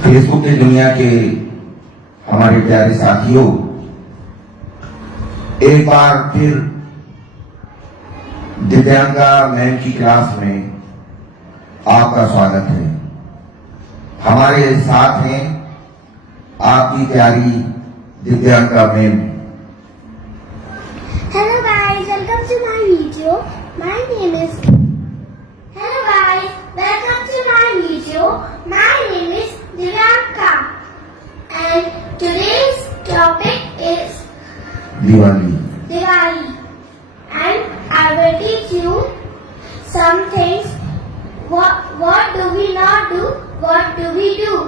Facebook की दुनिया के हमारे प्यारे साथियों, एक बार फिर दिव्यांगा मैम की क्लास में आपका स्वागत है। हमारे साथ हैं आपकी प्यारी Divyanga ma'am. Hello guys, welcome to my video. My name is. Hello guys, welcome to my video. My name is Divyanka, and today's topic is Diwali. And I will teach you some things. What do we not do? What do we do?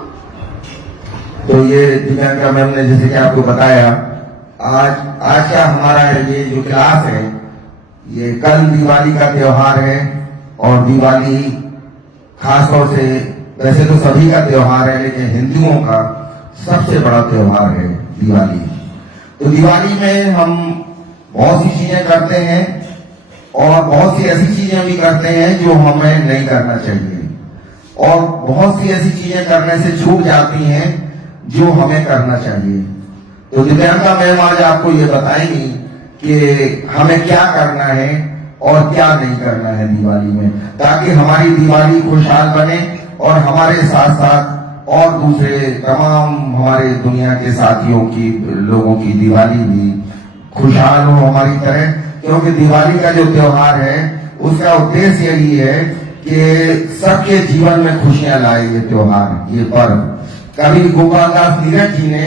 तो ये Divyanka ma'am ने जैसे कि आपको बताया, आज का हमारा ये जो क्लास है, ये कल दिवाली का त्योहार है। और दिवाली खासतौर से, वैसे तो सभी का त्योहार है, लेकिन हिंदुओं का सबसे बड़ा त्योहार है दिवाली। तो दिवाली में हम बहुत सी चीजें करते हैं और बहुत सी ऐसी चीजें भी करते हैं जो हमें नहीं करना चाहिए, और बहुत सी ऐसी चीजें करने से चूक जाती हैं जो हमें करना चाहिए। तो दिव्यांका मैम आज आपको ये बताएंगी कि हमें क्या करना है और क्या नहीं करना है दिवाली में, ताकि हमारी दिवाली खुशहाल बने और हमारे साथ साथ और दूसरे तमाम हमारे दुनिया के साथियों की, लोगों की दिवाली भी खुशहाल हो हमारी तरह। क्योंकि दिवाली का जो त्योहार है उसका उद्देश्य यही है कि सबके जीवन में खुशियां लाए ये त्योहार, ये पर्व। कवि गोपाल दास नीरज जी ने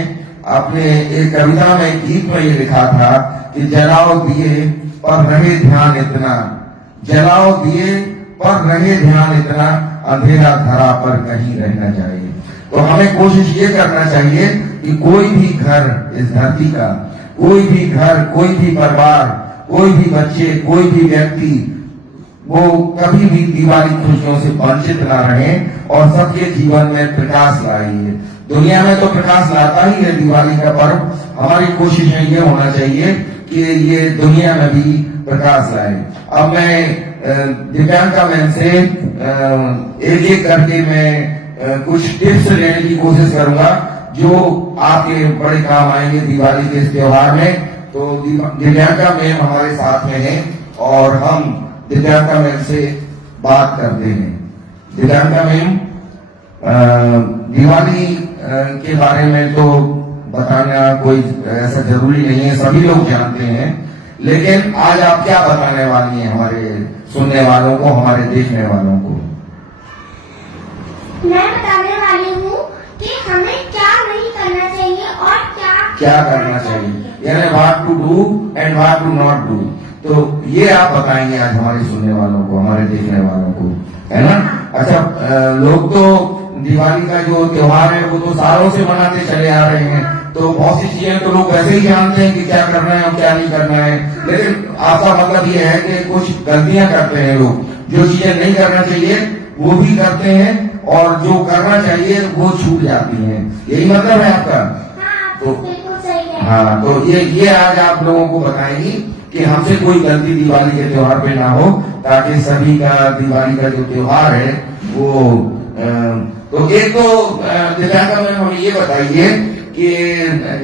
अपने एक कविता में, एक गीत में ये लिखा था कि जलाओ दिए पर रहे ध्यान इतना, जलाओ दिए पर रहे ध्यान इतना, अंधेरा धरा पर कहीं रह न जाए। तो हमें कोशिश ये करना चाहिए कि कोई भी घर इस धरती का, कोई भी घर, कोई भी परिवार, कोई भी बच्चे, कोई भी व्यक्ति, वो कभी भी दिवाली खुशियों से वंचित ना रहे और सबके जीवन में प्रकाश लाइए। दुनिया में तो प्रकाश लाता ही है दिवाली का पर्व। हमारी कोशिश ये होना चाहिए कि ये दुनिया में भी प्रकाश लाए। अब मैं दिव्यांका मैम से एक एक करके मैं कुछ टिप्स लेने की कोशिश करूंगा जो आपके बड़े काम आएंगे दिवाली के इस त्योहार में। तो दिव्यांका मैम हमारे साथ में है और हम दिव्यांका मैम से बात करते हैं। दिव्यांका मैम, दिवाली के बारे में तो बताना कोई ऐसा जरूरी नहीं है, सभी लोग जानते हैं, लेकिन आज आप क्या बताने वाली हैं हमारे सुनने वालों को, हमारे देखने वालों को? मैं बताने वाली हूँ कि हमें क्या नहीं करना चाहिए और क्या करना चाहिए, यानी what to do and what to not do. तो ये आप बताएंगे आज हमारे सुनने वालों को, हमारे देखने वालों को, है ना? अच्छा, लोग तो दिवाली का जो त्योहार है वो तो सालों से मनाते चले आ रहे हैं, तो बहुत सी चीजें तो लोग वैसे ही जानते हैं कि क्या करना है और क्या नहीं करना है, लेकिन आपका मतलब ये है कि कुछ गलतियां करते हैं लोग, जो चीजें नहीं करना चाहिए वो भी करते हैं और जो करना चाहिए वो छूट जाती हैं। यही मतलब है आपका? तो बिल्कुल सही है। हाँ, तो ये आज आप लोगों को बताएंगी कि हमसे कोई गलती दिवाली के त्योहार पे ना हो, ताकि सभी का दिवाली का जो त्योहार है वो तो एक तो दिव्यांका मैम हमें ये बताइए कि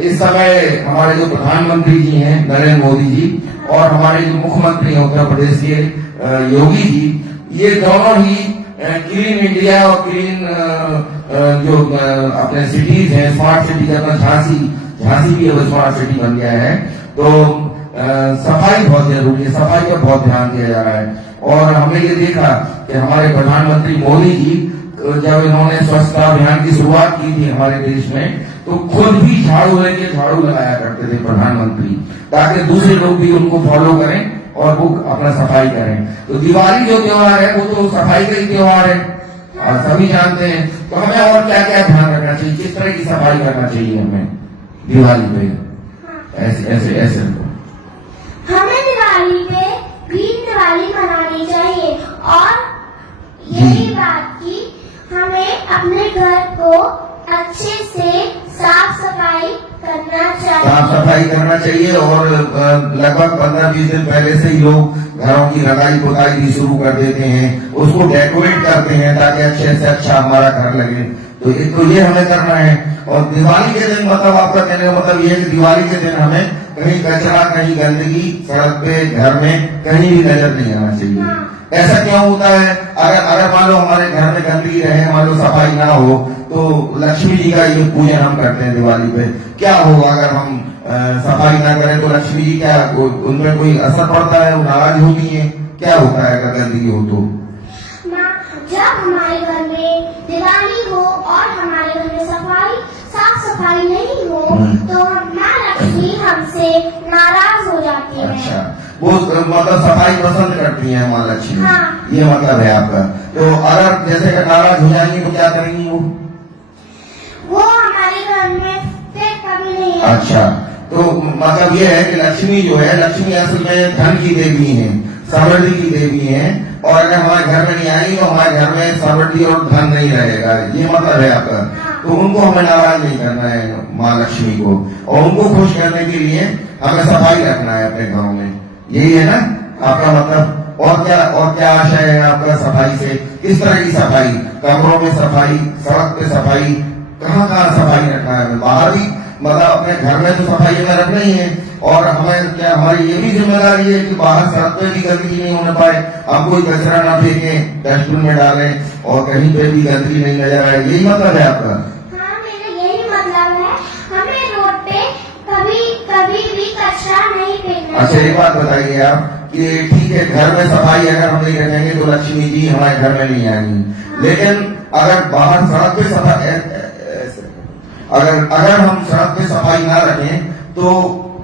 इस समय हमारे जो प्रधानमंत्री जी हैं नरेंद्र मोदी जी और हमारे जो मुख्यमंत्री हैं उत्तर प्रदेश के योगी जी, ये दोनों ही क्लीन इंडिया और क्लीन जो अपने सिटीज हैं, स्मार्ट सिटी का झांसी भी अब स्मार्ट सिटी बन गया है। तो सफाई बहुत जरूरी है, सफाई पर बहुत ध्यान दिया जा रहा है। और हमने ये देखा कि हमारे प्रधानमंत्री मोदी जी जब इन्होंने स्वच्छता अभियान की शुरुआत की थी हमारे देश में, तो खुद भी झाड़ू लगाया करते थे प्रधानमंत्री, ताकि दूसरे लोग भी उनको फॉलो करें और वो अपना सफाई करें। तो दिवाली जो त्योहार है वो तो सफाई का ही त्योहार है और सभी जानते हैं। तो हमें और क्या क्या ध्यान रखना चाहिए, किस तरह की सफाई करना चाहिए हमें दिवाली पे? ऐसे हमें दिवाली पे ग्रीन दिवाली मनानी चाहिए और यही बात की हमें अपने घर को अच्छे से साफ सफाई करना चाहिए और लगभग 15-20 दिन पहले से ही लोग घरों की रंगाई पुताई भी शुरू कर देते हैं, उसको डेकोरेट करते हैं ताकि अच्छे से अच्छा हमारा घर लगे। तो ये हमें करना है। और दिवाली के दिन मतलब आपका कहने का मतलब ये है कि दिवाली के दिन हमें कहीं कचरा, कहीं गंदगी सड़क पे, घर में कहीं भी नजर नहीं आना चाहिए। ऐसा क्यों होता है? अगर मान लो हमारे घर में गंदगी रहे, मान लो सफाई ना हो, तो लक्ष्मी जी का ये पूजन हम करते हैं दिवाली पे, क्या होगा अगर हम सफाई ना करें? तो लक्ष्मी जी क्या उनमें कोई असर पड़ता है? वो नाराज होती है? क्या होता है अगर गंदगी हो तो? जब हमारे घर में दिवाली हो और हमारे घर में साफ सफाई नहीं हो तो माँ लक्ष्मी हमसे नाराज हो जाती है। अच्छा, वो मतलब सफाई पसंद करती है माँ लक्ष्मी। हाँ। ये मतलब है आपका। तो अगर जैसे नाराज हो जाएंगी तो क्या करेंगी वो हमारे घर में फिर कभी नहीं आएगी। अच्छा, तो मतलब ये है कि लक्ष्मी जो है, लक्ष्मी असल में धन की देवी है, समृद्धि की देवी है, और अगर हमारे घर में नहीं आएगी तो हमारे घर में समृद्धि और धन नहीं रहेगा। ये मतलब है आपका। तो उनको हमें नाराज नहीं करना है माँ लक्ष्मी को, और उनको खुश करने के लिए हमें सफाई रखना है अपने घरों में। यही है ना आपका मतलब? और क्या आशय है आपका सफाई से? किस तरह की सफाई? कमरों में सफाई, सड़क पे सफाई, कहाँ सफाई रखना है? बाहर भी मतलब अपने घर में तो सफाई हमें रखना ही है, और हमें क्या हमारी ये भी जिम्मेदारी है कि बाहर सड़क पे भी गंदगी नहीं होने पाए, हम कोई कचरा ना फेंकें, डस्टबिन में डालें, और कहीं पे भी गंदगी नहीं नजर आए। यही मतलब है आपका? हाँ, मेरा यही मतलब है। हमें रोड पे कभी भी कचरा नहीं फेंकना। अच्छा, एक बात बताइए आप कि ठीक है, घर में सफाई अगर हम नहीं रखेंगे तो लक्ष्मी जी हमारे घर में नहीं आएंगी, लेकिन अगर बाहर सड़क पे सफाई, अगर हम सड़क पे सफाई ना रखें तो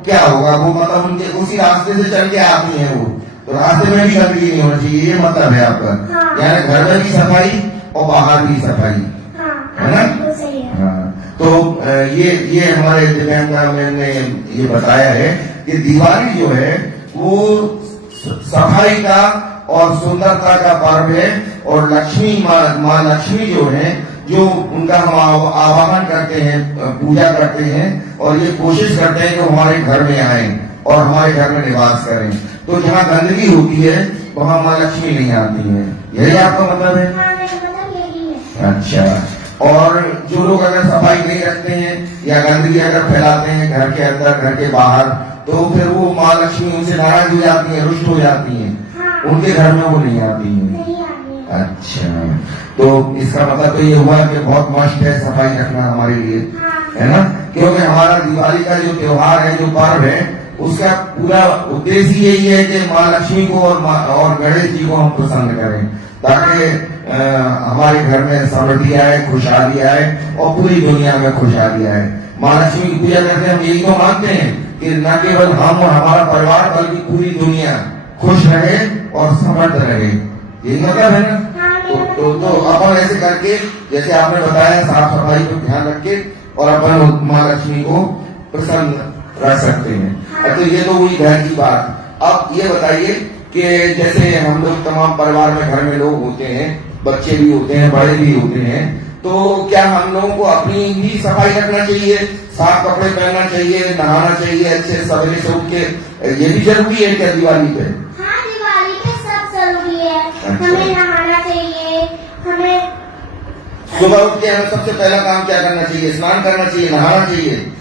क्या होगा? वो मतलब उनके उसी रास्ते से चल के आती है, वो तो रास्ते में भी गंदगी नहीं होनी चाहिए। ये मतलब है आपका? हाँ। यानी घर में भी सफाई और बाहर भी सफाई, है ना? सही है। हाँ, तो ये हमारे दिव्यांगा ने ये बताया है कि दिवाली जो है वो सफाई का और सुंदरता का पर्व है, और लक्ष्मी माँ लक्ष्मी जो है, जो उनका हम आवाहन करते हैं, पूजा करते हैं, और ये कोशिश करते हैं कि हमारे घर में आए और हमारे घर में निवास करें। तो जहाँ गंदगी होती है वहाँ माँ लक्ष्मी नहीं आती है। यही आपका मतलब है? हाँ, मेरा मतलब यही है। अच्छा, और जो लोग अगर सफाई नहीं रखते हैं या गंदगी अगर फैलाते हैं घर के अंदर, घर के बाहर, तो फिर वो माँ लक्ष्मी उनसे नाराज हो जाती है, रुष्ट हो जाती है। हाँ। उनके घर में वो नहीं आती है। नहीं आती है। अच्छा, तो इसका मतलब तो ये हुआ कि बहुत मस्त है सफाई रखना हमारे लिए, हाँ। है ना? क्योंकि हमारा दिवाली का जो त्योहार है, जो पर्व है, उसका पूरा उद्देश्य यही है कि माँ लक्ष्मी को और गणेश जी को हम प्रसन्न करें, ताकि हमारे घर में समृद्धि आए, खुशहाली आए, और पूरी दुनिया में खुशहाली आए। माँ लक्ष्मी की पूजा करते हम यही तो मानते हैं कि न केवल हम और हमारा परिवार बल्कि पूरी दुनिया खुश रहे और समृद्ध रहे। यही मतलब है ना? तो अपन ऐसे करके, जैसे आपने बताया, साफ सफाई को ध्यान रख के और अपन माँ लक्ष्मी को प्रसन्न रख सकते हैं। तो ये तो हुई घर की बात। अब ये बताइए कि जैसे हम लोग तमाम परिवार में, घर में लोग होते हैं, बच्चे भी होते हैं, बड़े भी होते हैं, तो क्या हम लोगों को अपनी भी सफाई रखना चाहिए? साफ कपड़े पहनना चाहिए, नहाना चाहिए अच्छे सवेरे से उठ के? ये भी जरूरी है क्या दिवाली पे? हाँ, दिवाली पे सब जरूरी है। अच्छा। हमें नहाना चाहिए, हमें सुबह उठ के हमें सबसे पहला काम क्या करना चाहिए? स्नान करना चाहिए, नहाना चाहिए?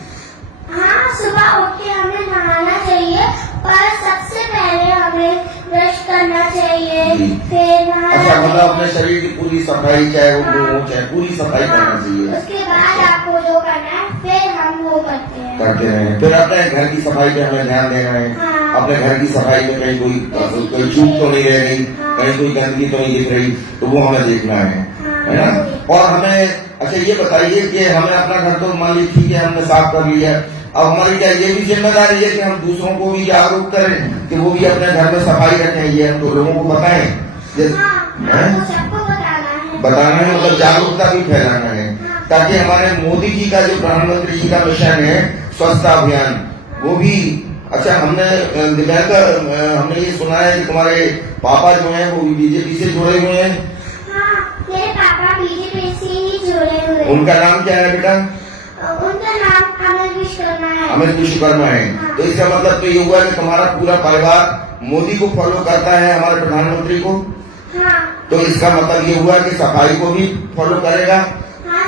हाँ, सुबह उठ के हमें नहाना चाहिए, पर सबसे पहले हमें ब्रश करना चाहिए, फिर अच्छा, मतलब अपने शरीर की पूरी सफाई, चाहे वो हो चाहे पूरी सफाई करना चाहिए। उसके बाद आपको जो करना है फिर हम वो करते हैं। फिर अपने घर की सफाई पे हमें ध्यान देना है। हाँ। अपने घर की सफाई में कहीं कोई चूक तो नहीं रह गई, हाँ। कहीं कोई गंदगी तो नहीं दिख रही, तो वो हमें देखना है ना? और हमें अच्छा ये बताइए कि हमें अपना घर तो मान लीजिए ठीक है, हमने साफ कर लिया, अब हमारी क्या ये भी जिम्मेदारी है कि हम दूसरों को भी जागरूक करें कि वो भी अपने घर में सफाई रखें? ये हम तो लोगों को बताएं, सबको बताना है, मतलब जागरूकता भी फैलाना है, ताकि हमारे मोदी जी का जो प्रधानमंत्री जी का मिशन है स्वच्छता अभियान, वो भी अच्छा। हमने ये सुना है कि तुम्हारे पापा जो हैं वो बीजेपी से जुड़े हुए हैं। हाँ, मेरे पापा बीजेपी से ही जुड़े हुए हैं। उनका नाम क्या है बेटा? उनका नाम अमित विश्वकर्मा है। अमित विश्वकर्मा है। हाँ। तो इसका मतलब तो ये हुआ कि तुम्हारा पूरा परिवार मोदी को फॉलो करता है, हमारे प्रधानमंत्री को। हाँ। तो इसका मतलब ये हुआ कि सफाई को भी फॉलो करेगा। हाँ,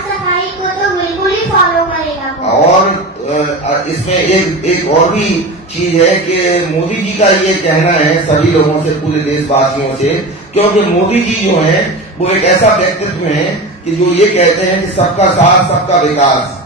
और इसमें एक और भी चीज है कि मोदी जी का ये कहना है सभी लोगों से, पूरे देशवासियों से, क्योंकि मोदी जी जो है वो एक ऐसा व्यक्तित्व है कि जो ये कहते हैं कि सबका साथ सबका विकास,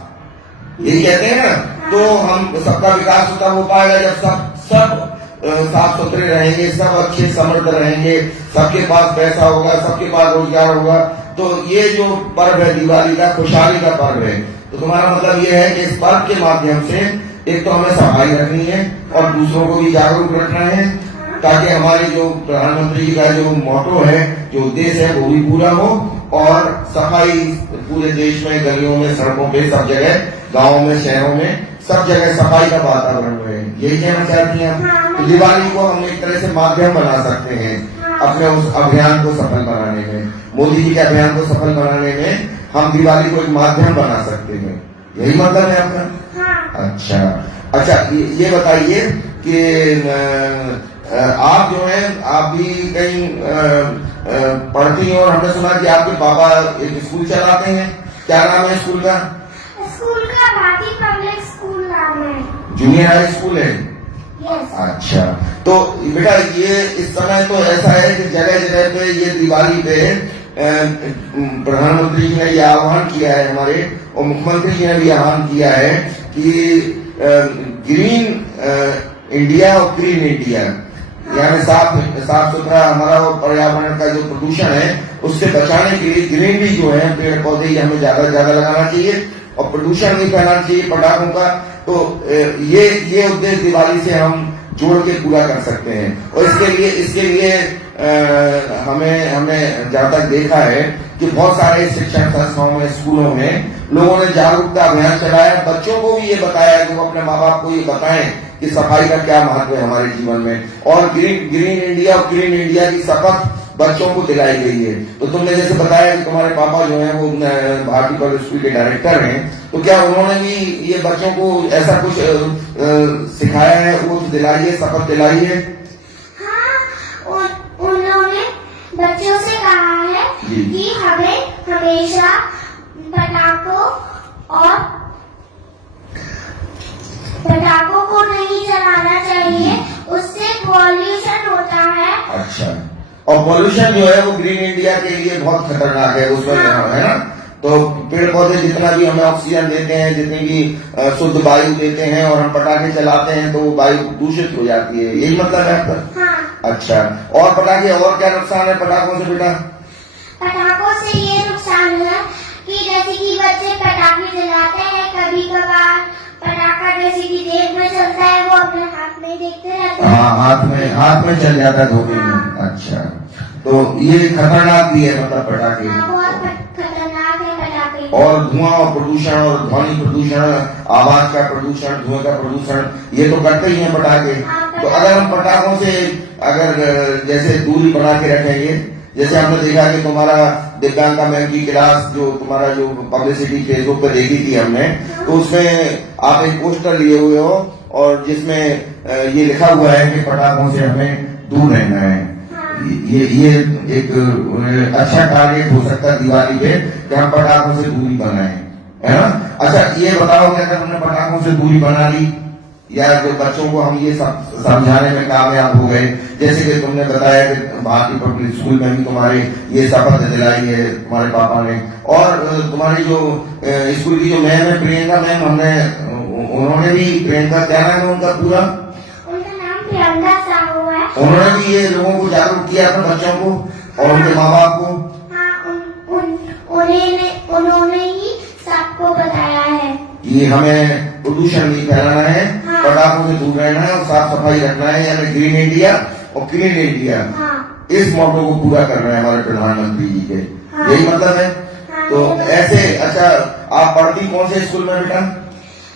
ये कहते हैं ना, तो हम सबका विकास तब हो पाएगा जब सब साफ सुथरे रहेंगे, सब अच्छे समृद्ध रहेंगे, सबके पास पैसा होगा, सबके पास रोजगार होगा। तो ये जो पर्व है दिवाली का, खुशहाली का पर्व है, तो तुम्हारा मतलब ये है कि इस पर्व के माध्यम से एक तो हमें सफाई रखनी है और दूसरों को भी जागरूक रखना है, ताकि हमारे जो प्रधानमंत्री जी का जो मोटो है, जो उद्देश्य है, वो भी पूरा हो और सफाई पूरे देश में, गलियों में, सड़कों पे, सब जगह, गाँव में, शहरों में, सब जगह सफाई का वातावरण रहे। यही कहना चाहती हैं आप? तो दिवाली को हम एक तरह से माध्यम बना सकते हैं अपने उस अभियान को सफल बनाने में, मोदी जी के अभियान को सफल बनाने में हम दिवाली को एक माध्यम बना सकते हैं। यही मतलब है आपका? अच्छा, ये बताइए कि आप जो है, आप भी कहीं पढ़ती हैं और हमने सुना कि आपके पापा एक स्कूल चलाते हैं, क्या नाम है स्कूल का? स्कूल का भारती पब्लिक स्कूल नाम है। जूनियर हाई स्कूल है? यस। अच्छा, तो बेटा ये इस समय तो ऐसा है कि जगह जगह पे ये दिवाली पे प्रधानमंत्री जी ने ये आह्वान किया है हमारे, और मुख्यमंत्री जी ने भी आह्वान किया है कि ग्रीन इंडिया और क्लीन इंडिया, यानी साफ सुथरा हमारा पर्यावरण का जो प्रदूषण है उससे बचाने के लिए ग्रीनरी जो है, पेड़ पौधे हमें ज्यादा से ज्यादा लगाना चाहिए और प्रदूषण नहीं फैलाना चाहिए पटाखों का। तो ये उद्देश्य दिवाली से हम जोड़ के पूरा कर सकते हैं। और इसके लिए हमने जहाँ तक देखा है कि बहुत सारे शिक्षण संस्थाओं में, स्कूलों में लोगों ने जागरूकता अभियान चलाया, बच्चों को भी ये बताया कि वो अपने माँ बाप को ये बताएं कि सफाई का क्या महत्व है हमारे जीवन में, और ग्रीन इंडिया और क्लीन इंडिया की शपथ बच्चों को दिलाई गई है। तो तुमने जैसे बताया कि तुम्हारे पापा जो है वो भारती पब्लिक स्कूल के डायरेक्टर हैं, तो क्या उन्होंने भी ये बच्चों को ऐसा कुछ सिखाया है, वो दिलाई है, शपथ दिलाई है? हाँ, उन्होंने बच्चों से कहा है कि हमें हमेशा पटाखों को नहीं जलाना चाहिए, उससे पॉल्यूशन होता है। अच्छा, और पॉल्यूशन जो है वो ग्रीन इंडिया के लिए बहुत खतरनाक है, उसमें है ना। तो पेड़ पौधे जितना भी हमें ऑक्सीजन देते हैं, जितनी भी शुद्ध वायु देते हैं, और हम पटाखे चलाते हैं तो वो वायु दूषित हो जाती है, यही मतलब है आपका? हाँ। अच्छा, और पटाखे, और क्या नुकसान है पटाखों से बेटा? पटाखों से ये नुकसान है कि जैसे कि बच्चे पटाखे जलाते हैं, कभी कभार पटाखा जैसे कि देर में चलता है, वो अपने हाथ में देखते रहते हैं। हाँ, हाथ में चल जाता है धोखे में। अच्छा, तो ये खतरनाक भी है मतलब पटाखे? बहुत खतरनाक है पटाखे। और धुआं और प्रदूषण और ध्वनि प्रदूषण, आवाज का प्रदूषण, धुएं का प्रदूषण, ये तो करते ही हैं पटाखे। तो अगर हम पटाखों से अगर जैसे दूरी बना के रखेंगे, जैसे हमने देखा कि तुम्हारा दिव्यांका मैम की क्लास जो तुम्हारा जो पब्लिसिटी फेसबुक पे देखी थी हमने, तो उसमें आप एक पोस्टर लिए हुए हो और जिसमें ये लिखा हुआ है कि पटाखों से हमें दूर रहना है। ये एक अच्छा कार्य हो सकता है दिवाली पे कि हम पटाखों से दूरी बनाएं, है ना। अच्छा, ये बताओ कि अगर हमने पटाखों से दूरी बना ली या जो बच्चों को हम ये समझाने में कामयाब हो गए, जैसे कि तुमने बताया कि भारतीय पब्लिक स्कूल में भी तुम्हारे ये शपथ दिलाई है तुम्हारे पापा ने, और तुम्हारी जो स्कूल की जो मैम है प्रियंका मैम, उन्होंने भी, प्रियंका क्या नाम है उनका पूरा? उनका नाम प्रियंका साहू है। उन्होंने भी ये लोगों को जागरूक किया अपने बच्चों को और उनके माँ बाप को? हाँ, उन्होंने ही सबको बताया है कि हमें प्रदूषण नहीं फैलाना है, पटाखों से दूर रहना है और साफ सफाई रखना है, यानी ग्रीन इंडिया और क्लीन इंडिया। इस मोटो को पूरा करना है हमारे प्रधानमंत्री जी के, यही मतलब है। तो ऐसे, अच्छा, आप पढ़ती कौन से स्कूल में बेटा?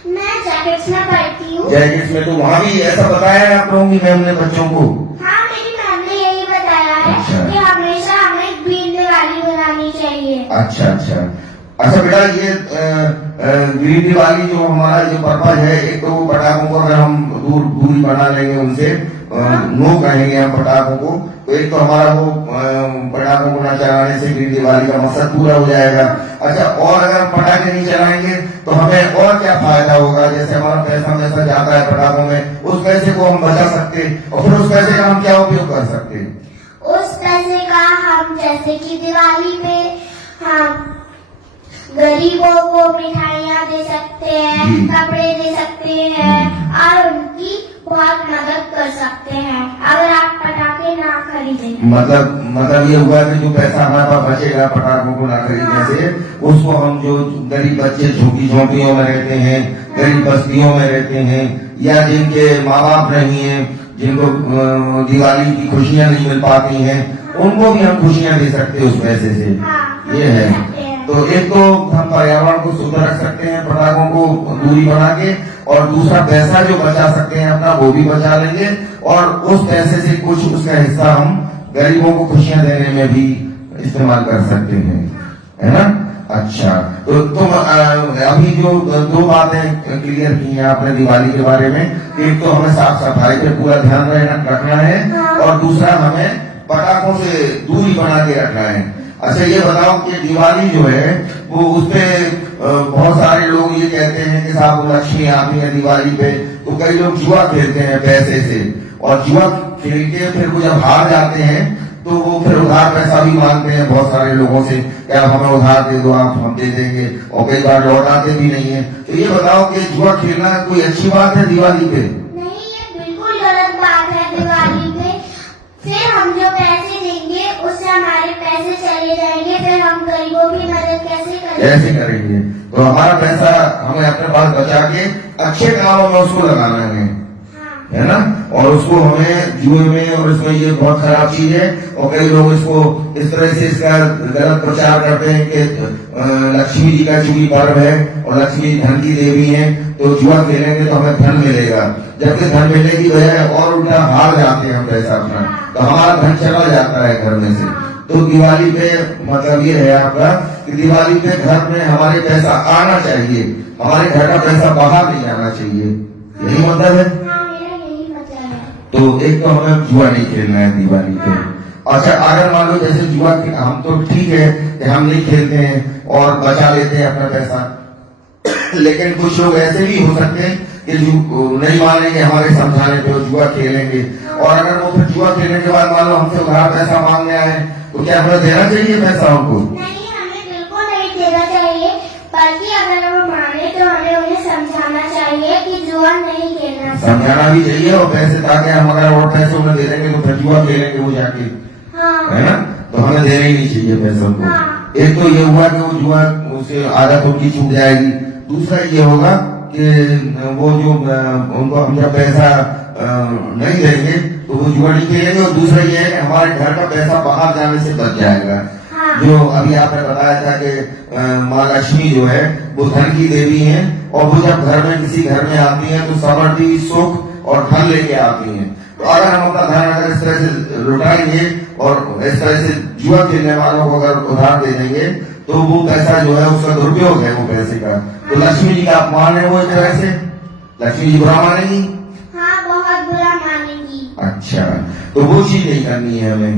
मैं जैकेट्स में पढ़ती हूँ। जैकेट्स में, तो वहाँ भी ऐसा बताया है आप लोगों की मैम ने बच्चों को? हाँ, मेरी मैम ने यही बताया है कि हमेशा हमें ग्रीन दिवाली बनानी चाहिए। अच्छा बेटा, ये ग्रीन दिवाली जो हमारा जो पर्पज है, एक तो पटाखों को अगर हम दूरी बना लेंगे उनसे, नो कहेंगे हम पटाखों को। तो एक तो हमारा वो पटाखों को न चलाने से ग्रीन दिवाली का मकसद पूरा हो जाएगा। अच्छा, और अगर हम पटाखे नहीं चलाएंगे तो हमें और क्या फायदा होगा? जैसे हमारा पैसा जाता है पटाखों में, उस पैसे को हम बचा सकते और फिर उस पैसे का हम क्या उपयोग कर सकते? उस पैसे का हम जैसे कि दिवाली पे हम गरीबों को मिठाइयाँ दे सकते हैं, कपड़े दे सकते हैं और उनकी बहुत मदद कर सकते हैं अगर आप पटाखे ना खरीदें। मतलब ये हुआ कि जो पैसा हमारे पास बचेगा पटाखों को ना खरीदने से, उसको हम जो गरीब बच्चे झुग्गी झोंपड़ियों में रहते हैं, गरीब बस्तियों में रहते हैं, या जिनके माँ बाप नहीं है, जिनको दिवाली की खुशियाँ नहीं मिल पाती हैं, उनको भी हम खुशियाँ दे सकते हैं उस पैसे से। ये है। तो एक तो हम पर्यावरण को शुद्ध रख सकते हैं पटाखों को दूरी बना के, और दूसरा पैसा जो बचा सकते हैं अपना वो भी बचा लेंगे, और उस पैसे से कुछ उसका हिस्सा हम गरीबों को खुशियां देने में भी इस्तेमाल कर सकते हैं, है ना? अच्छा, तो तुम अभी जो दो बातें क्लियर की हैं आपने दिवाली के बारे में, एक तो हमें साफ सफाई पे पूरा ध्यान रखना है, और दूसरा हमें पटाखों से दूरी बना के रखना है। अच्छा, ये बताओ कि दिवाली जो है वो उसपे बहुत सारे लोग ये कहते हैं कि साहब लक्ष्मी आती है दिवाली पे, तो कई लोग जुआ खेलते हैं पैसे से, और जुआ खेल के फिर वो जब हार जाते हैं तो वो फिर उधार पैसा भी मांगते हैं बहुत सारे लोगों से, क्या हमें उधार दे दो, आप हम दे देंगे, और कई बार लौटाते भी नहीं है। तो ये बताओ कि जुआ खेलना कोई अच्छी बात है दिवाली पे? नहीं, ये बिल्कुल गलत बात है दिवाली पे। फिर हम जो पैसे देंगे उससे हमारे पैसे चले जाएंगे, फिर हम गरीबों की मदद कैसे करेंगे? तो हमारा पैसा हमें अपने पास बचा के अच्छे कामों में उसको लगाना है ना? और उसको हमें जुए में, और इसमें ये बहुत खराब चीज है, और कई लोग इसको इस तरह से इसका गलत प्रचार करते हैं कि लक्ष्मी जी का चूड़ी पर्व है और लक्ष्मी जी धन की देवी है, तो जुआ खेलेंगे तो हमें धन मिलेगा, जबकि धन मिलने की बजाय और उल्टा हार जाते हैं हम पैसा अपना, तो हमारा धन चला जाता है घर में से। तो दिवाली पे मतलब ये है आपका कि दिवाली पे घर में हमारे पैसा आना चाहिए, हमारे घर का पैसा बाहर नहीं जाना चाहिए, यही मतलब है। तो एक तो हमें जुआ नहीं खेलना है दिवाली पे। अच्छा, अगर मान लो जैसे जुआ हम तो ठीक है कि हम नहीं खेलते हैं और बचा लेते हैं अपना पैसा, लेकिन कुछ लोग ऐसे भी हो सकते हैं कि जो नहीं मानेंगे हमारे समझाने पे, जुआ खेलेंगे, और अगर वो फिर जुआ खेलने के बाद मान लो हमसे उधार पैसा मांगने आए, तो क्या हमें देना चाहिए पैसा उनको? नहीं, हमें बिल्कुल नहीं देना चाहिए, बल्कि अगर वो माने तो हमें उन्हें समझाना चाहिए कि जुआ नहीं खेलना चाहिए। समझाना भी चाहिए, और पैसे ताकि हम अगर और पैसे उन्हें दे देंगे तो फिर जुआ खेलेंगे वो जाके, है ना? तो हमें देना ही नहीं चाहिए पैसा उनको। एक तो ये हुआ कि वो जुआ उसे आदत उनकी छूट जाएगी, दूसरा ये होगा कि वो जो उनको हम जब पैसा नहीं देंगे तो वो जुआ नहीं खेलेंगे, और दूसरा ये है कि हमारे घर का पैसा बाहर जाने से बच जाएगा। जो अभी आपने बताया था कि माँ लक्ष्मी जो है वो धन की देवी है, और वो जब घर में किसी घर में आती है तो समृद्धि, सुख और धन लेके आती है। तो अगर हम अपना धन अगर इस तरह से लुटाएंगे और इस तरह से जुआ खेलने वालों को अगर उधार दे देंगे तो वो पैसा जो है उसका दुरुपयोग है वो पैसे का, तो लक्ष्मी जी का अपमान है वो एक तरह से। लक्ष्मी जी बुरा मानेगी? हाँ, बहुत बुरा मानेगी। अच्छा, तो वो चीज नहीं करनी है हमें,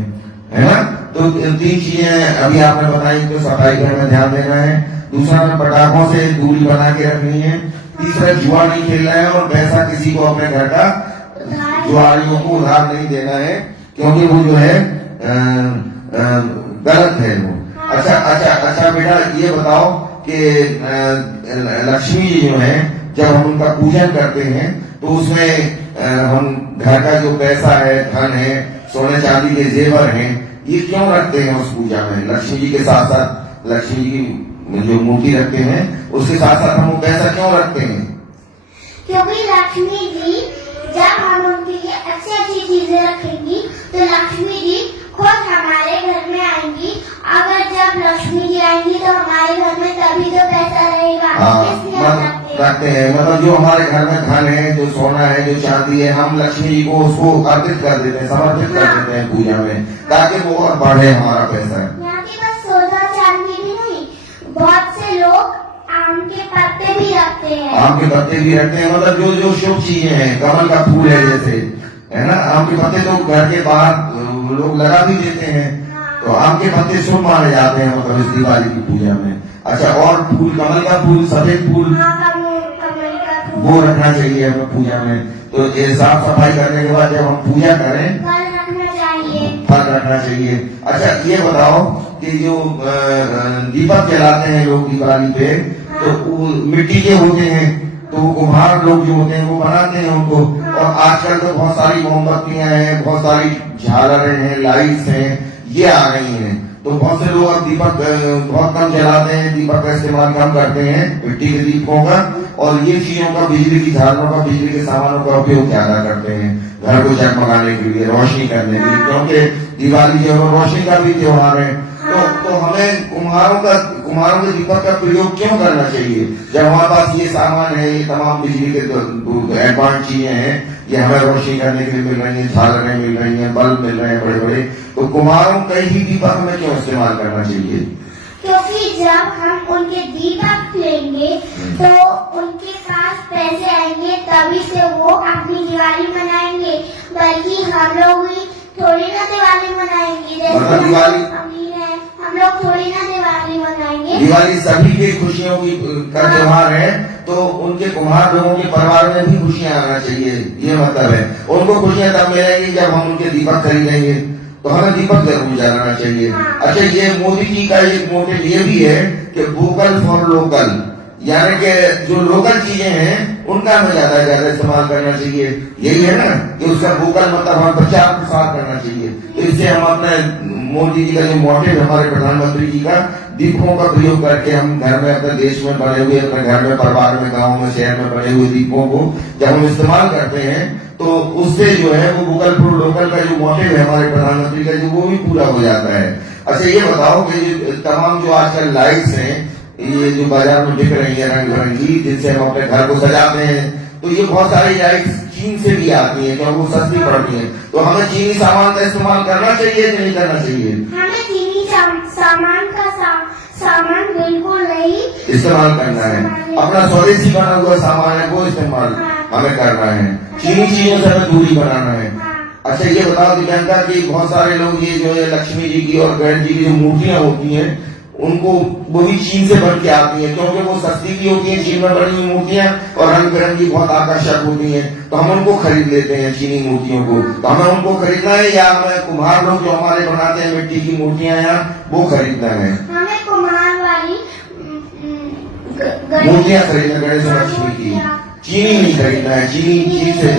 है ना? तो 3 चीजें अभी आपने बताई, तो सफाई का हमें ध्यान देना है, दूसरा हमें पटाखों से दूरी बना के रखनी है, तीसरा जुआ नहीं खेलना है, और पैसा किसी को अपने घर का जुआरियों को उधार नहीं देना है, क्योंकि वो जो है गलत है वो। अच्छा बेटा, ये बताओ कि लक्ष्मी जी जो है जब हम उनका पूजन करते हैं तो उसमें हम घर का जो पैसा है, धन है, सोने चांदी के जेवर हैं, ये क्यों रखते हैं उस पूजा में? लक्ष्मी जी के साथ साथ लक्ष्मी जी की जो मूर्ति रखते हैं उसके साथ साथ हम वो पैसा क्यों रखते हैं? क्योंकि लक्ष्मी जी जब हम उनके लिए अच्छी अच्छी चीजें रखेंगी तो लक्ष्मी जी खुद हमारे घर में आएंगी। अगर जब लक्ष्मी जी आएंगी तो हमारे घर में तभी तो पैसा रहेगा, इसलिए हम रखते हैं। मतलब जो हमारे घर में धन है, जो सोना है, जो चांदी है, हम लक्ष्मी जी को उसको अर्पित कर देते हैं, समर्पित कर देते हैं पूजा में, ताकि वो और बढ़े हमारा पैसा। यहाँ की बस सोना चांदी भी नहीं, बहुत से लोग आम के पत्ते भी रखते हैं। आम के पत्ते भी रखते हैं, मतलब जो जो शुभ चीजें हैं, कमल का फूल है जैसे, है ना। आम के पत्ते तो घर के बाहर लोग लगा भी देते हैं, तो आम के पत्ते शुभ माने जाते हैं मतलब इस दिवाली की पूजा में। अच्छा, और फूल, कमल का फूल, सफेद फूल, कमल का फूल वो रखना चाहिए हमें पूजा में। तो ये साफ सफाई करने के बाद जब हम पूजा करें, फल रखना चाहिए। फल रखना चाहिए। अच्छा, ये बताओ कि जो दीपक जलाते हैं लोग दिवाली पे, तो वो मिट्टी के होते हैं, तो वो कुम्हार लोग जो होते हैं वो बनाते हैं उनको। और आजकल तो बहुत सारी मोमबत्तियां हैं, बहुत सारी झालरें हैं, लाइट्स हैं, ये आ गई हैं। तो बहुत से लोग अब दीपक बहुत कम जलाते हैं, दीपक का इस्तेमाल कम करते हैं, मिट्टी के दीपकों का, और ये चीजों का, बिजली की झालरों का, बिजली के सामानों का उपयोग ज्यादा करते हैं घर को जगमगाने के लिए, रोशनी करने के लिए, क्योंकि दिवाली जो है रोशनी का भी त्योहार है। तो हमें कुम्हारों के दीपक का प्रयोग क्यों करना चाहिए जब हमारे पास ये सामान है, ये तमाम बिजली के एडवांस चीजें हैं, ये हमें रोशनी करने के लिए मिल रही है, झालरें मिल रही हैं, बल्ब मिल रहे हैं बड़े बड़े, तो कुम्हारों का ही दीपक हमें क्यों इस्तेमाल करना चाहिए? क्योंकि जब हम उनके दीपक लेंगे तो उनके पास पैसे आएंगे, तभी से वो अपनी दिवाली मनाएंगे। बल्कि हम लोग भी थोड़ी ना दिवाली मनाएंगे, जैसे दिवाली अमीर है, हम लोग थोड़ी ना दिवाली मनाएंगे। दिवाली सभी की खुशियों की का त्योहार है, तो उनके कुम्हार लोगों के परिवार में भी खुशियां आना चाहिए, ये मतलब है। उनको खुशियां तब मिलेंगी जब हम उनके दीपक खरीदेंगे, तो हमें दीपक जरूर जलाना चाहिए। अच्छा, ये मोदी जी का एक मोटिव ये भी है कि वोकल फॉर लोकल, यानी कि जो लोकल चीजें हैं उनका हमें ज्यादा से ज्यादा इस्तेमाल करना चाहिए। यही है ना कि उसका वोकल मतलब हमें प्रचार प्रसार करना चाहिए। तो इससे हम अपने मोदी जी का जो मोटिव, हमारे प्रधानमंत्री जी का, दीपकों का प्रयोग करके हम घर में, अपने देश में बने हुए, अपने घर में, परिवार में, गाँव में, शहर में बने हुए दीपकों को जब हम इस्तेमाल करते हैं, तो उससे जो है वो वोकल फॉर लोकल का जो मोटिव है हमारे प्रधानमंत्री का, जो वो भी पूरा हो जाता है। अच्छा, ये बताओ कि तमाम जो आजकल लाइट्स हैं, ये जो बाजार में दिख रही है रंग बिरंगी, जिनसे हम अपने घर को सजाते हैं, तो ये बहुत सारी लाइट्स चीन से भी आती है, क्योंकि वो सस्ती पड़ती है। तो हमें चीनी सामान का इस्तेमाल करना चाहिए कि नहीं करना चाहिए? हमें चीनी सामान का सामान बिल्कुल नहीं इस्तेमाल करना है। अपना स्वदेशी बना हुआ सामान है वो इस्तेमाल हमें करना है, चीनी चीजों से हमें दूरी बनाना है। अच्छा, ये बताओ दिव्यांका कि बहुत सारे लोग ये जो है लक्ष्मी जी की और गणेश जी की जो मूर्तियां होती हैं, उनको वो भी चीन से बन के आती है, क्योंकि वो सस्ती भी होती है, चीन में बनी हुई मूर्तियां, और रंग बिरंगी बहुत आकर्षक होती हैं, तो हम उनको खरीद लेते हैं चीनी मूर्तियों को। तो हमें उनको खरीदना है या हमें कुम्हार लोग जो हमारे बनाते हैं मिट्टी की मूर्तियां यहाँ, वो खरीदना है? हमें कुम्हार वाली मूर्तियां खरीदना, गणेश लक्ष्मी की, चीनी नहीं खरीदना है। चीन से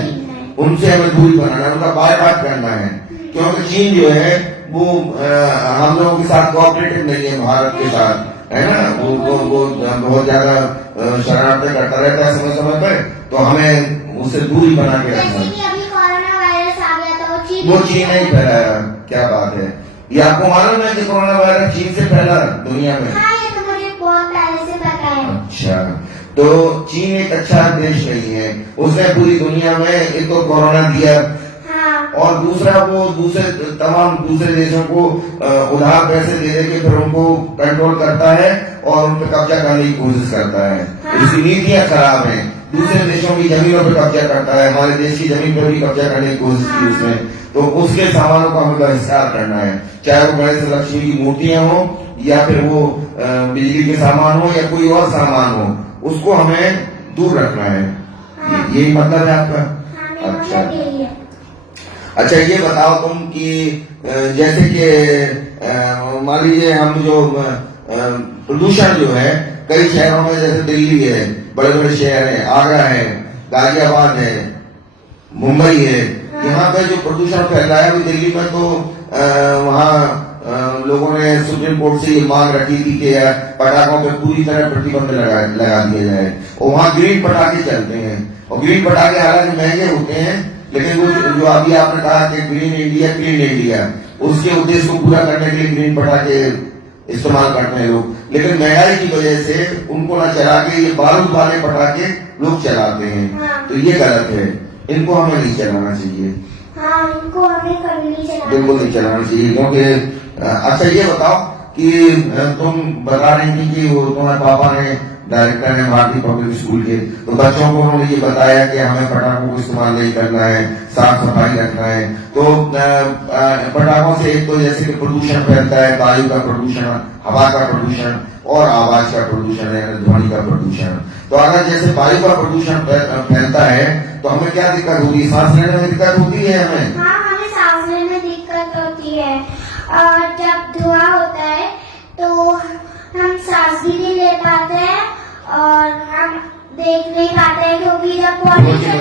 उनसे हमें दूरी बनाना है, उनका बायकॉट करना है, क्योंकि चीन जो है वो हम लोगों के साथ कोऑपरेटिव नहीं है, भारत के साथ, है ना। वो बहुत ज्यादा शरारतें करता रहता है समय समय पर, तो हमें उससे दूरी बना के रखना है। जैसे कि अभी कोरोना वायरस आ गया था, वो चीन नहीं फैलाया, क्या बात है। ये आपको मालूम है कि कोरोना वायरस चीन से फैला दुनिया में? हाँ, ये तो मुझे बहुत पहले से पता है। अच्छा, तो चीन एक अच्छा देश नहीं है, उसने पूरी दुनिया में एक तो कोरोना दिया, और दूसरा वो तमाम दूसरे देशों को उधार पैसे दे के फिर उनको कंट्रोल करता है और उन पर कब्जा करने की कोशिश करता है। इसकी नीतियां खराब हैं, दूसरे देशों की जमीनों पर कब्जा करता है, हमारे देश की जमीन पर भी कब्जा करने की कोशिश की उसने। तो उसके सामानों का हमें बहिष्कार करना है, चाहे वो गणेश लक्ष्मी की मूर्तियां हो, या फिर वो बिजली के सामान हो, या कोई और सामान हो, उसको हमें दूर रखना है। यही मतलब है आपका? अच्छा, अच्छा, ये बताओ तुम कि जैसे कि मान लीजिए हम जो प्रदूषण जो है कई शहरों में, जैसे दिल्ली है, बड़े बड़े शहर है, आगरा है, गाजियाबाद है, मुंबई है, यहाँ पे जो प्रदूषण फैल रहा है, अभी दिल्ली में तो वहाँ लोगों ने सुप्रीम कोर्ट से ये मांग रखी थी कि पटाखों पे पूरी तरह प्रतिबंध लगा दिया जाए, और वहाँ ग्रीन पटाखे चलते हैं, और ग्रीन पटाखे हालांकि महंगे होते हैं, लेकिन वो जो अभी आपने कहा कि ग्रीन इंडिया क्लीन इंडिया, उसके उद्देश्य को पूरा करने के लिए ग्रीन पटाखे इस्तेमाल करते हैं लोग, लेकिन महंगाई की वजह से उनको न चला के ये बारूद वाले पटाखे लोग चलाते हैं। तो ये गलत है, इनको हमें नहीं चलाना चाहिए। हाँ, इनको हमें कभी नहीं चलाना, बिल्कुल नहीं चलाना चाहिए, क्योंकि अच्छा, ये बताओ कि तुम बता रही थी कि वो तुम्हारे पापा ने डायरेक्टर हैं भारतीय पब्लिक स्कूल के। तो बच्चों को उन्होंने ये बताया कि हमें पटाखों को इस्तेमाल नहीं करना है, साफ सफाई रखना है। तो पटाखों से एक तो जैसे कि प्रदूषण फैलता है, वायु का प्रदूषण, हवा का प्रदूषण और आवाज का प्रदूषण है, ध्वनि का प्रदूषण। तो अगर जैसे वायु का प्रदूषण फैलता है तो हमें क्या दिक्कत होगी? सांस लेने में दिक्कत होती है हमें। हाँ, हमें सांस लेने में दिक्कत होती है। और जब धुआं होता है तो हम सांस भी नहीं ले पाते हैं और हम देख नहीं पाते हैं, क्योंकि जब पॉल्यूशन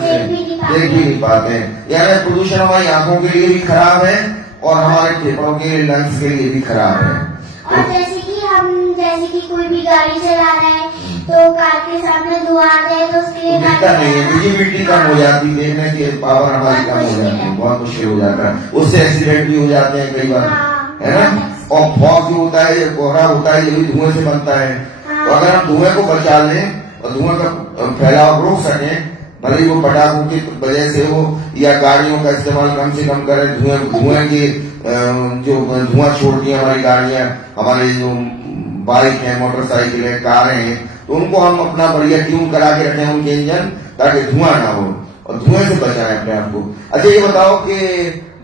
देख भी नहीं पाते हैं। यानी प्रदूषण हमारी आंखों के लिए भी खराब है और हमारे फेफड़ों के लिए, लंग्स के लिए भी खराब है। और जैसे कि कोई भी गाड़ी चला रहा है तो कार के सामने धुआं आ जाए तो उसके लिए दिखता नहीं है, विजिबिलिटी कम हो जाती है, देखने की पावर हमारी कम हो जाती है, बहुत मुश्किल हो जाता है। उससे एक्सीडेंट भी हो जाते हैं कई बार, है ना। और फॉग जो होता है, कोहरा होता है, ये भी धुएं से बनता है। तो अगर हम धुएं को बचा लें और धुएं का फैलाव रोक सकें, भले ही वो पटाखों की वजह से हो या गाड़ियों का इस्तेमाल कम से कम करें, धुएं के जो धुआं छोड़ती है हमारी गाड़ियां, हमारे जो बाइक है, मोटरसाइकिल है, कारें हैं, तो उनको हम अपना बढ़िया ट्यून करा के रखें उनके इंजन, ताकि धुआं ना हो और धुएं से बचाएं अपने आप को। अच्छा ये बताओ कि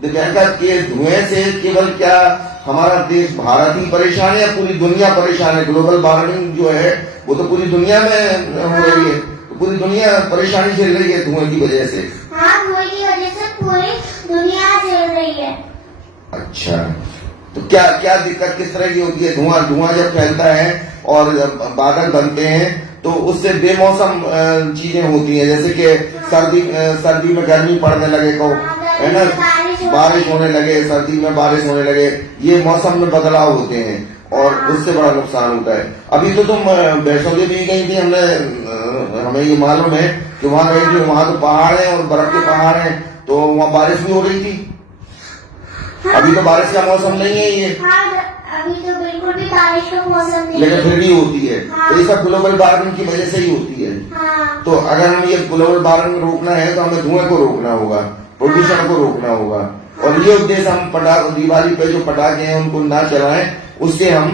दिव्यांका के धुएं से केवल क्या हमारा देश भारत ही परेशान है या पूरी दुनिया परेशान है? ग्लोबल वार्मिंग जो है वो तो पूरी दुनिया में हो रही है, तो पूरी दुनिया परेशानी झेल रही है धुएं की वजह से। हाँ, धुएं की वजह से पूरी दुनिया झेल रही है। अच्छा, तो क्या क्या दिक्कत किस तरह की होती है? धुआं जब फैलता है और बादल बनते हैं तो उससे बेमौसम चीजें होती हैं, जैसे कि सर्दी में गर्मी पड़ने लगे को, है ना, बारिश होने लगे, सर्दी में बारिश होने लगे, ये मौसम में बदलाव होते हैं और उससे बड़ा नुकसान होता है। अभी तो तुम वैष्णो देवी गई थी, हमें ये मालूम है कि वहां गई थी, वहां तो पहाड़ है और बर्फ के पहाड़ है, तो वहां बारिश भी हो रही थी। अभी तो बारिश का मौसम नहीं है ये। अभी तो बिल्कुल भी बारिश का मौसम नहीं, लेकिन फिर भी होती है। तो ये सब ग्लोबल वार्मिंग की वजह से ही होती है। तो अगर हम ये ग्लोबल वार्मिंग रोकना है तो हमें धुएं को रोकना होगा, प्रदूषण को रोकना होगा, और ये उद्देश्य हम दिवाली पे जो पटाखे हैं उनको ना चलाएं, उससे हम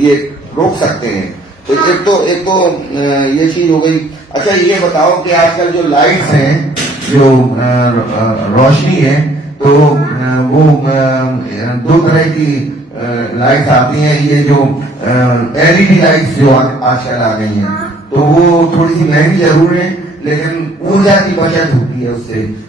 ये रोक सकते हैं। तो एक तो ये चीज हो गई। अच्छा ये बताओ कि आजकल जो लाइट्स हैं, जो रोशनी है, तो वो दो तरह की लाइट्स आती हैं। ये जो एलईडी लाइट्स जो आजकल आ गई हैं, तो वो थोड़ी सी महंगी जरूर है, लेकिन ऊर्जा की बचत होती है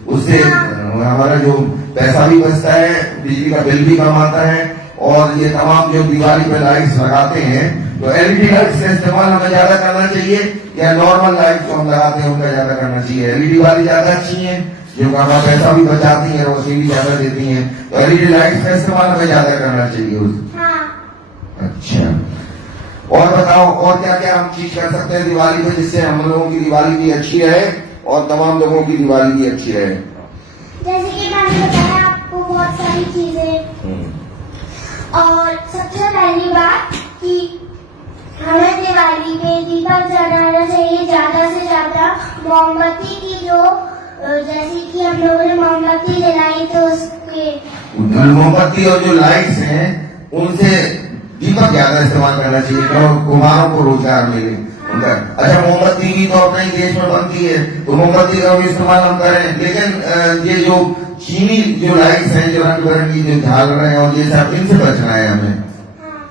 उससे हमारा जो पैसा भी बचता है, बिजली का बिल भी कम आता है। और ये तमाम जो दिवाली पे लाइट्स लगाते हैं, तो एलईडी लाइट्स का इस्तेमाल हमें ज्यादा करना चाहिए या नॉर्मल लाइट जो हम लगाते हैं उनका ज्यादा करना चाहिए? एलईडी वाली ज्यादा अच्छी है, जो हमारा पैसा भी बचाती है, रोशनी भी ज्यादा देती है, तो एलईडी लाइट्स का इस्तेमाल हमें ज्यादा करना चाहिए। अच्छा, और बताओ और क्या क्या हम चीज कर सकते हैं दिवाली में, जिससे हम लोगों की दिवाली भी अच्छी रहे और तमाम लोगों की दिवाली भी अच्छी रहे? जैसे कि मैंने बताया आपको बहुत सारी चीजें। और सबसे पहली बात कि हमें दिवाली में दीपक जलाना चाहिए, ज्यादा से ज्यादा मोमबत्ती की, जो जैसे कि हम लोगों ने मोमबत्ती जलाई तो उसके मोमबत्ती और जो लाइट्स हैं उनसे दीपक ज्यादा इस्तेमाल करना चाहिए, कुम्हारों को रोजगार मिले। अच्छा, मोमबत्ती भी तो अपने देश में बनती है, तो मोमबत्ती का भी इस्तेमाल हम करें, लेकिन ये जो चीनी जो लाइट्स हैं, जो रंग बिरंगी जो झालर हैं और ये सब, इनसे बचना है हमें,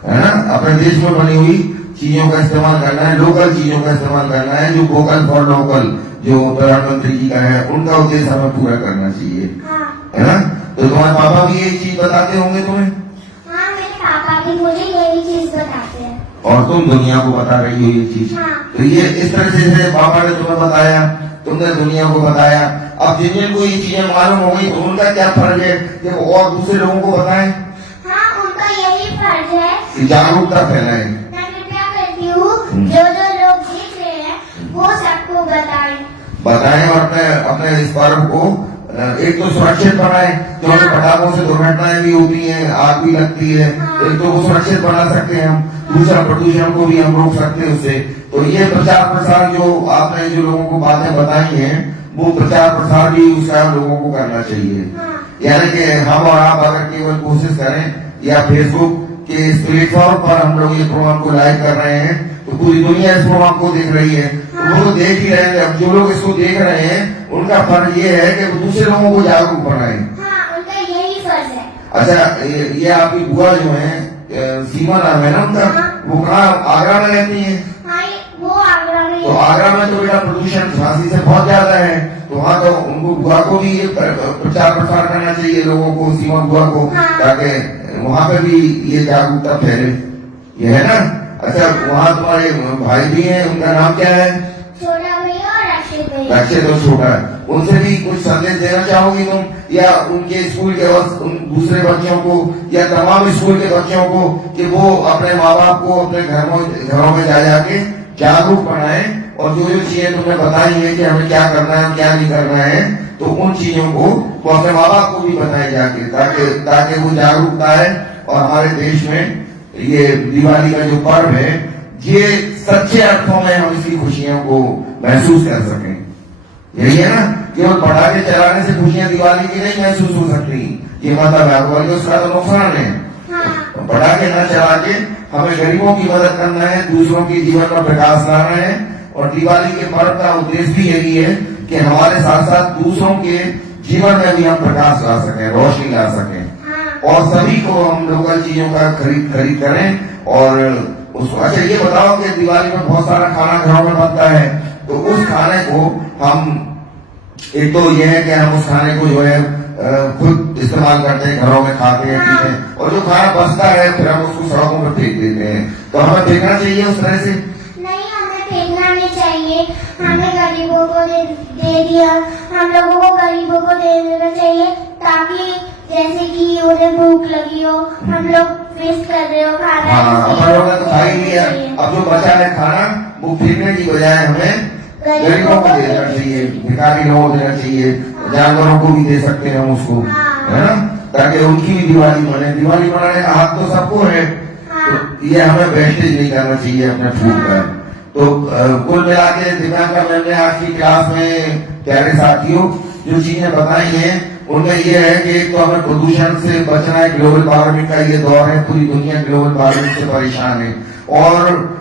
है ना। अपने देश में बनी हुई चीजों का इस्तेमाल करना है, लोकल चीजों का इस्तेमाल करना है, जो वोकल फॉर लोकल जो प्रधानमंत्री जी का है, उनका उद्देश्य हमें पूरा करना चाहिए, है ना। तो तुम्हारे पापा भी यही चीज बताते होंगे तुम्हें? हाँ, मेरे पापा भी मुझे यही चीज बताते हैं और तुम दुनिया को बता रही हो ये चीज। तो ये इस तरह से पापा ने तुम्हें बताया, तुमने दुनिया को बताया। अब जिनको ये चीजें मालूम हो गई तो उनका क्या फर्ज है कि वो और दूसरे लोगों को बताएं? हाँ, उनका यही फर्ज है कि जागरूकता फैलाएं। मैं कृपया करती हूँ जो लोग देख रहे हैं वो सबको बताएं और अपने इस पर्व को एक तो सुरक्षित बनाएं, क्योंकि पटाखों से दुर्घटनाएं भी होती हैं, आग भी लगती है, एक तो वो सुरक्षित बना सकते हैं हम, दूसरा प्रदूषण को भी हम रोक सकते हैं उससे। तो ये प्रचार प्रसार जो आपने जो लोगों को बातें बताई हैं, वो प्रचार प्रसार भी उसका लोगों को करना चाहिए। यानी कि हम और आप अगर केवल कोशिश करें या फेसबुक कि इस प्लेटफॉर्म पर हम लोग ये प्रोग्राम को लाइव कर रहे हैं, तो पूरी दुनिया इस प्रोग्राम को देख रही है। तो वो तो देख ही रहे हैं। अब जो लोग इसको देख रहे हैं उनका फर्ज ये है कि वो दूसरे लोगों को जागरूक बनाए। हाँ, उनका यही फर्ज है। अच्छा, ये आपकी बुआ जो है सीमा नाम है ना उनका, वो कहाँ आगरा में रहती है? हाँ, वो आगरा में। तो आगरा में तो बेटा प्रदूषण झांसी से बहुत ज्यादा है, तो वहाँ तो उनको बुआ को भी ये प्रचार प्रसार करना चाहिए लोगों को, सीमा बुआ को, ताकि वहाँ पे भी ये जागरूकता फैले। ये है ना। अच्छा, वहाँ तुम्हारे भाई भी हैं, उनका नाम क्या है? छोटा भैया और रक्षित भैया। रक्षित तो छोटा है, उनसे भी कुछ संदेश देना चाहोगी तुम, या उनके स्कूल के उन दूसरे बच्चों को या तमाम स्कूल के बच्चों को, कि वो अपने माँ बाप को अपने घरों में जा जाके जागरूक बनाए, और जो जो चीजें तुमने बताई है कि हमें क्या करना है क्या नहीं करना है, तो उन चीजों को वो अपने माँ बाप को भी बताए जाके, ताकि वो जागरूकता है और हमारे देश में ये दिवाली का जो पर्व है, ये सच्चे अर्थों में हम इसकी खुशियों को महसूस कर सकें। यही है ना, केवल पटाखे चलाने से खुशियां दिवाली की नहीं महसूस हो सकती, ये मतलब है, बल्कि उसका तो नुकसान है। पटाखे न चला के हमें गरीबों की मदद करना है, दूसरों के जीवन में प्रकाश लाना है, और दिवाली के पर्व का उद्देश्य भी यही है कि हमारे साथ साथ दूसरों के जीवन में भी हम प्रकाश ला सकें, रोशनी ला सकें, और सभी को हम लोकल चीजों का खरीद करें। और उसको अच्छा ये बताओ कि दिवाली में बहुत सारा खाना घरों में बनता है, तो उस खाने को हम, एक तो ये है कि हम उस खाने को जो है खुद इस्तेमाल करते हैं, घरों में खाते हैं पीते हैं, और जो खाना बचता है फिर हम उसको सड़कों पर फेंक देते हैं। तो हमें फेंकना चाहिए उस तरह से? नहीं, हमें फेंकना नहीं चाहिए, हमें गरीबों को दे दिया, हम लोगों को गरीबों को दे देना चाहिए, ताकि जैसे कि उन्हें भूख लगी हो, हम लोग वेस्ट कर रहे हो खाना। हाँ, अपन लोगों ने तो खा ही लिया, अब जो बचा है खाना वो फेंकने की बजाय हमें गरीबों को दे देना चाहिए, भिखारी लोगों को देना चाहिए, जानवरों को भी दे सकते हैं हम उसको, है ना, ताकि उनकी भी दिवाली बने। दिवाली बनाने का हक तो सबको है, तो ये हमें वेस्टेज नहीं करना चाहिए अपने फूड का। तो कुल मिला के दिव्यांका मैम ने आज की क्लास में प्यारे साथियों जो चीजें बताई हैं, उनमें ये है कि एक तो हमें प्रदूषण से बचना है, ग्लोबल वार्मिंग का ये दौर है, पूरी दुनिया ग्लोबल वार्मिंग से परेशान है, और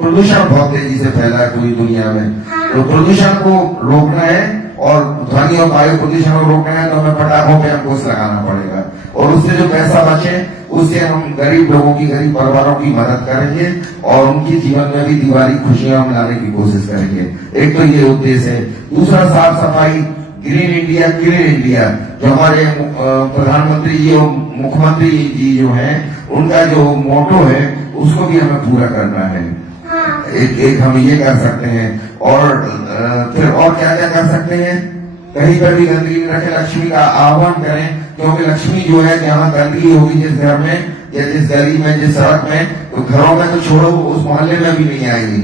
प्रदूषण बहुत तेजी से फैला है पूरी दुनिया में। तो प्रदूषण को रोकना है, और ध्वनि और वायु प्रदूषण को रोकना है, तो हमें पटाखों पे अंकुश लगाना पड़ेगा, और उससे जो पैसा बचे उससे हम गरीब लोगों की, गरीब परिवारों की मदद करेंगे, और उनके जीवन में भी दिवाली खुशियां मनाने की कोशिश करेंगे। एक तो ये उद्देश्य है। दूसरा, साफ सफाई, ग्रीन इंडिया, क्लीन इंडिया, जो हमारे प्रधानमंत्री जी और मुख्यमंत्री जी जो हैं, उनका जो मोटो है उसको भी हमें पूरा करना है। एक हम ये कर सकते हैं, और फिर और क्या क्या कर सकते हैं? कहीं पर भी गंदगी न रखें, लक्ष्मी का आह्वान करें, क्योंकि लक्ष्मी जो है जहाँ गंदगी होगी जिस घर में या जिस गली में, जिस सड़क में, तो घरों में तो छोड़ो, उस मोहल्ले में भी नहीं आएंगी।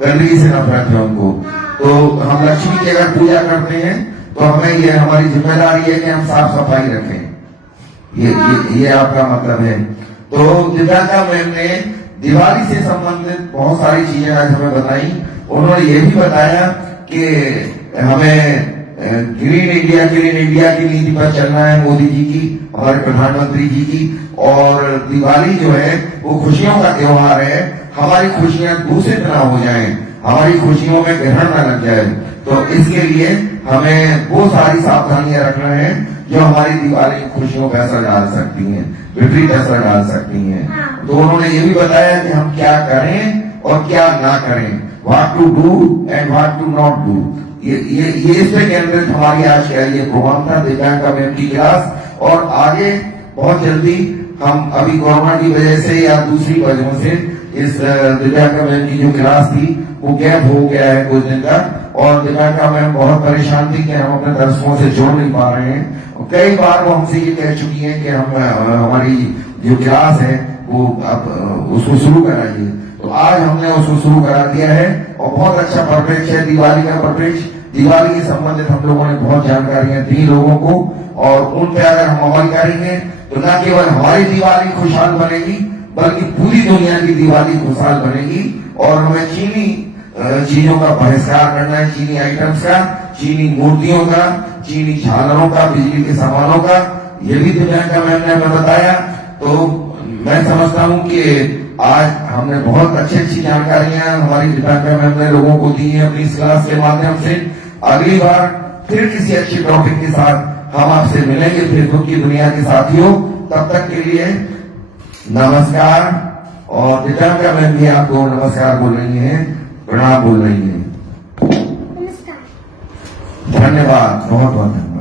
गंदगी से नफरत है उनको। तो हम लक्ष्मी की अगर पूजा करते हैं तो हमें ये हमारी जिम्मेदारी है कि हम साफ सफाई रखें। ये आपका मतलब है। तो दिव्यांका मैम ने दिवाली से संबंधित बहुत सारी चीजें आज हमें बताई। उन्होंने ये भी बताया कि हमें ग्रीन इंडिया, क्लीन इंडिया की नीति पर चलना है, मोदी जी की, हमारे प्रधानमंत्री जी की, और दिवाली जो है वो खुशियों का त्योहार है। हमारी खुशियां दूषित ना हो जाएं, हमारी खुशियों में ग्रहण न लग जाए, तो इसके लिए हमें वो सारी सावधानियां रखना है जो हमारी दिवाली की खुशियों पर असर डाल सकती हैं, विपरीत असर डाल सकती हैं। तो उन्होंने ये भी बताया कि हम क्या करें और क्या ना करें, what to do and what to not do. ये इस पे केंद्रित हमारी आज का ये प्रोग्राम था, दिव्यांका मैम की क्लास। और आगे बहुत जल्दी हम, अभी कोरोना की वजह से या दूसरी वजहों से इस दिव्यांका मैम की जो क्लास थी वो गैप हो गया है कुछ दिन का, और दिव्यांका मैम बहुत परेशान थी कि हम अपने दर्शकों से जोड़ नहीं पा रहे हैं। कई बार वो हमसे ये कह चुकी हैं कि हम हमारी जो क्लास है वो अब उसको शुरू कराइए। तो आज हमने उसको शुरू करा दिया है, और बहुत अच्छा परिप्रेक्ष्य है दिवाली का परिप्रेक्ष्य। दिवाली के संबंधित हम लोगों ने बहुत जानकारियां दी लोगों को, और उन पे अगर हम अमल करेंगे तो न केवल हमारी दिवाली खुशहाल बनेगी, बल्कि पूरी दुनिया की दिवाली खुशहाल बनेगी। और हमें चीनी चीजों का बहिष्कार करना है, चीनी आइटम्स का, चीनी मूर्तियों का, चीनी झालरों का, बिजली के सामानों का। ये भी दिव्यांका मैम ने हमें बताया। तो मैं समझता हूं कि आज हमने बहुत अच्छी अच्छी जानकारियां हमारी दीपांकर मैम ने लोगों को दी है अपनी इस क्लास के माध्यम से। अगली बार फिर किसी अच्छी टॉपिक के साथ हम आपसे मिलेंगे फेसबुक की दुनिया के साथियों। तब तक के लिए नमस्कार। और दीपांकर मैम भी आपको नमस्कार बोल रही हैं, प्रणाम बोल रही हैं। नमस्कार। धन्यवाद, बहुत बहुत धन्यवाद।